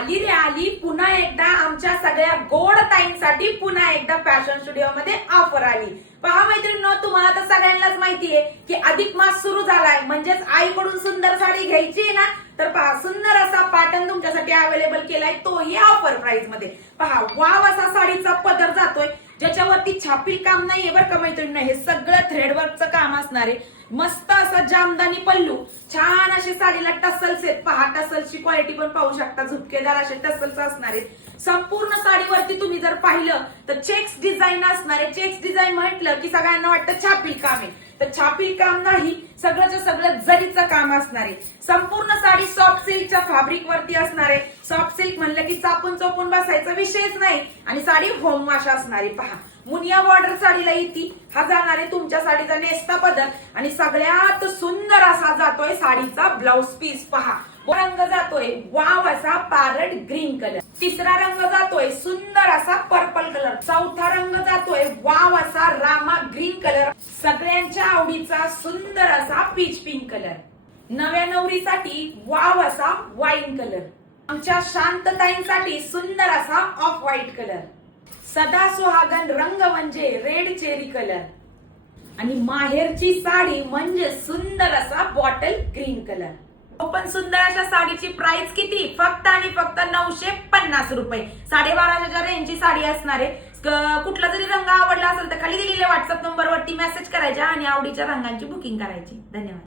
आली रे आली पुन्हा एकदा आमच्या सगळ्या गोड ताईंसाठी पुन्हा एकदा फॅशन स्टुडिओ मध्ये ऑफर आली। पहा मैत्रिणींनो, तुम्हाला तर सगळ्यांनाच माहितीये की अधिक मास सुरू झालाय, म्हणजेच आईकडून सुंदर साडी घ्यायची आहे ना, तर पहा सुंदर असा पॅटर्न तुमच्यासाठी अवेलेबल केलाय, तोही ऑफर प्राइस मध्ये। पहा वाव असा साडीचा पदर जातोय, ज्याच्यावरती छापील काम नाहीये बरं का मैत्रिणींनो, हे सगळं थ्रेडवर्कचं काम असणार आहे। मस्त असा जामदानी पल्लू, छान अशी साडीला टसल्स आहेत, पहा टसल्सची क्वालिटी पण पाहू शकता, झुपकेदार असे टसल्स असणार आहेत। संपूर्ण साडीवरती तुम्ही जर पाहिलं तर चेक्स डिझाईन असणार आहे। चेक्स डिझाईन म्हटलं की सगळ्यांना वाटतं छापील काम आहे, तर छापील काम नाही, सगळंच सगळं जरीचं काम असणार आहे। संपूर्ण साडी सॉफ्ट सिल्कच्या फॅब्रिक वरती असणार आहे। सॉफ्ट सिल्क म्हणलं की चापून चोपून बसायचा विषयच नाही, आणि साडी होम वॉश असणार आहे। पहा मुनिया बॉर्डर साडीला येते, हा जाणार आहे तुमच्या साडीचा नेस्ता पदर, आणि सगळ्यात सुंदर असा जातोय साडीचा ब्लाउज पीस। पहा रंग जातोय वाव असा पॅरट ग्रीन कलर, तिसरा रंग जातोय सुंदर असा पर्पल कलर, चौथा रंग जातोय वाव असा रामा ग्रीन कलर, सगळ्यांच्या आवडीचा सुंदर असा पीच पिंक कलर, नव्या नवरीसाठी वाव असा वाईन कलर, आमच्या शांतताईंसाठी सुंदर असा ऑफ व्हाईट कलर, सदा सुहागन रंग म्हणजे रेड चेरी कलर, आणि माहेरची साडी म्हणजे सुंदर असा बॉटल ग्रीन कलर। पण सुंदर अशा साडीची प्राइस किती? फक्त आणि फक्त 950 रुपये। 1250च्या रेंजची साडी असणार आहे। कुठला जरी रंग आवडला असेल तर खाली दिलेल्या व्हॉट्सअप नंबरवरती मेसेज करायचा आणि आवडीच्या रंगांची बुकिंग करायची। धन्यवाद।